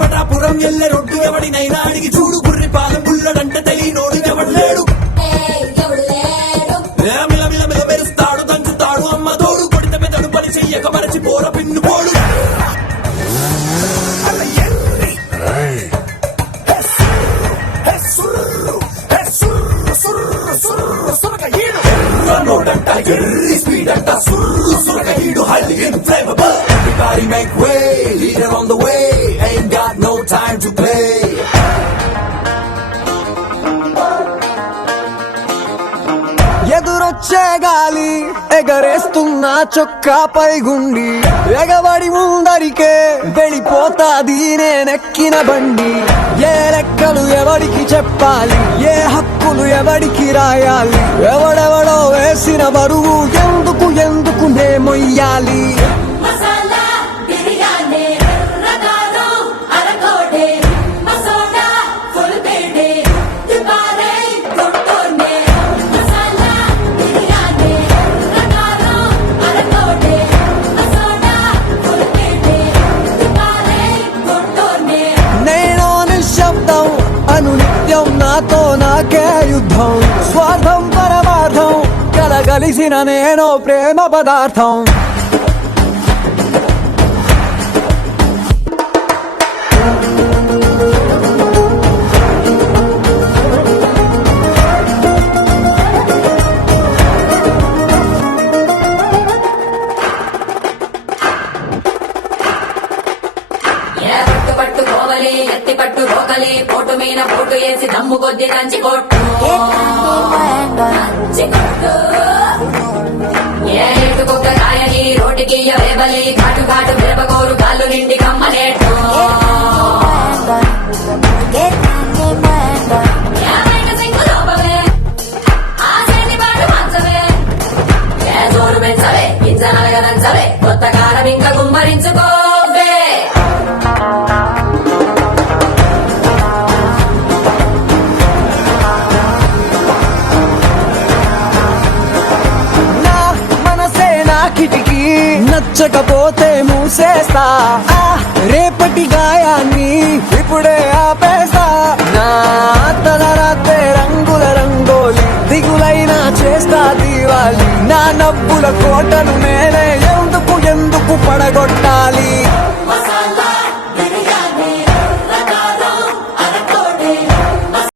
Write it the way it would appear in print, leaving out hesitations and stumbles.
పటాపురం ఎల్లె రొడ్డు ఎవడినైనా అడిగి చూడు గుర్రి పాలెం బుల్లడంటే తెలియనోడు ఎవడు లేడు మిలమిల మెరుస్తాడు దంచుతాడు అమ్మ తోడు కొడిత పెదడు పని చెయ్యక మరచి పోర పిన్ను పోడు Everybody make way, leader on the way, ain't got no time to play. ఎదురొచ్చే గాలి ఎగరేస్తున్న చొక్కాపై గుండి ఎగబడి ముందరికే వెళ్ళిపోతాది నేనెక్కిన బండి ఏ లెక్కలు ఎవడికి చెప్పాలి ఏ హక్కులు ఎవడికి రాయాలి ఎవడెవడో వేసిన బరువు ఎందుకు నే మొయ్యాలి నిత్యం నాతో నాకే యుద్ధం స్వార్థం పరమార్థం కలగలిసిన నేను ప్రేమ పదార్థం ఎత్తి పట్టు రోకలి పోటు మీద పోటు వేసి దమ్ము కొద్ది దంచి కొట్టు ఏటుకొక్క కాయని రోటికి రేబలి ఘాటు ఘాటు మిరపకోరు కాళ్ళు నిండి కమ్మనేట్టు జోరు పెంచవే గింజనలగదంచవే కొత్త కారం ఇంకా గుమ్మరించుకోవే కిటికీ నచ్చకపోతే మూసేస్తా రేపటి గాయాన్ని ఇప్పుడే ఆపేస్తా నా తలరాతే రంగుల రంగోలి దిగులైనా చేస్తా దీవాలి నా నవ్వుల కోటను నేనే ఎందుకు పడగొట్టాలి